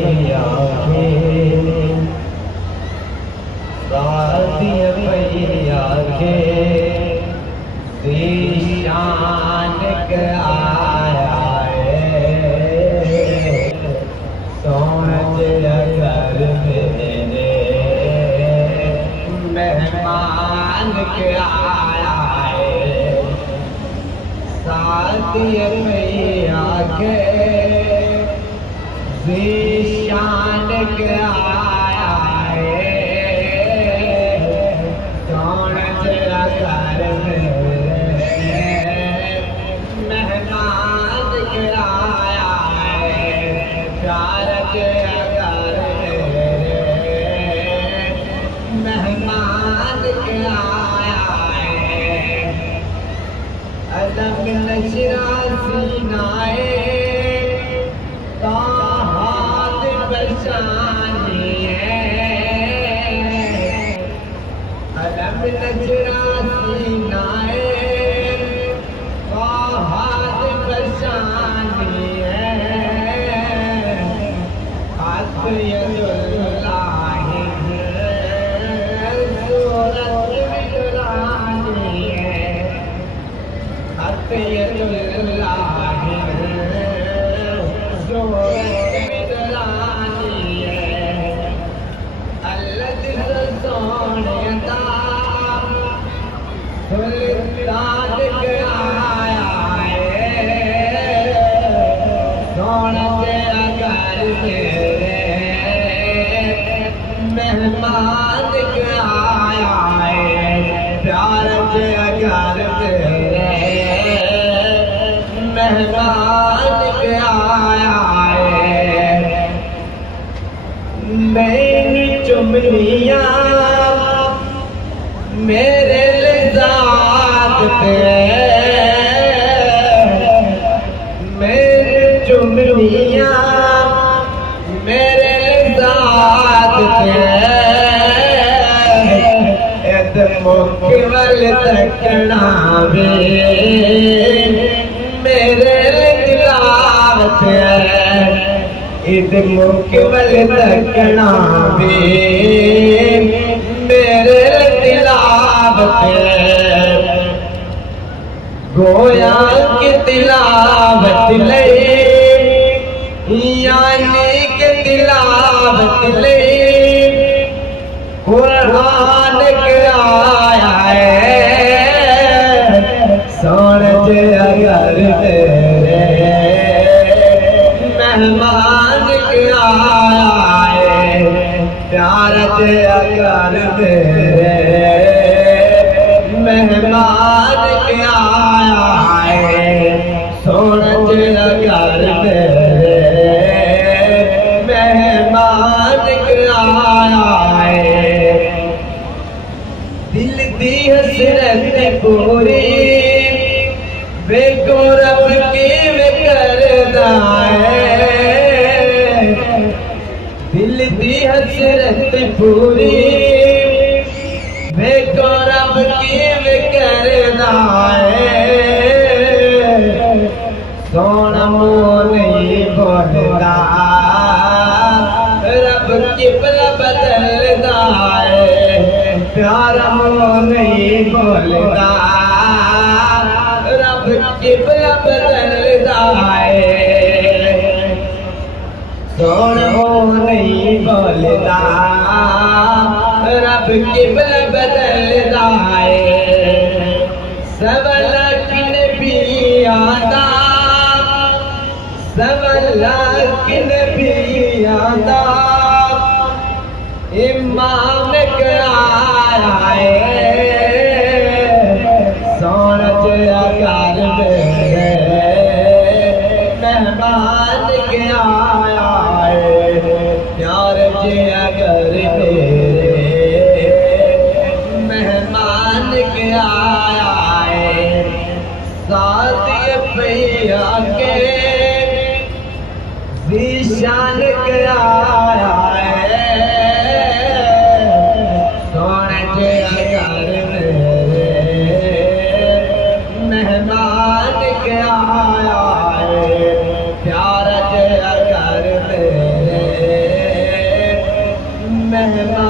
भैया के शादी भैया के दीशान के आया सोच घर मेरे मेहमान के आया शादी भैया के दीशान के आया सोच घर मेरे मेहमान के आया प्यार के घर मेहमान के आया अलग नशरा सीनाए हाथ बचानी है अलग नशरा सीनाए हाथ बचानी है हाथ मेहमान के आया प्यार के घर मेहमान के आया मैंने चुमलिया मेरे लिजात पे मेरे चुमलिया मेरे लिजात पे मुकबल तकना वे मेरे दिलावत ईद मुकबल तकना वे मेरे दिलावत गोया की तिलावत ले यानी के तिलावत ले कुरान के आया सोच घर मेरे मेहमान के आया प्यार के घर मेरे मेहमान के आया सोच घर मेरे मेहमान के आया दिल दी हसरत पूरी वे गौरव की वे करदा है दिल दी हसरत पूरी वे गौरव की वे करदा है सोना मुँह नहीं बोलता रब किबला बदलदा है प्यारा मुँह नहीं बोलता रब किबला बदलदा है सोना मुँह नहीं बोलता रब किबला बदलदा है सवला किन भी आता सवला किन भी आता इमाम के आया सोच घर मेरे मेहमान के आया प्यार के घर मेरे मेहमान के आया शादी भैया के दीशान के आया सोने के मेहमान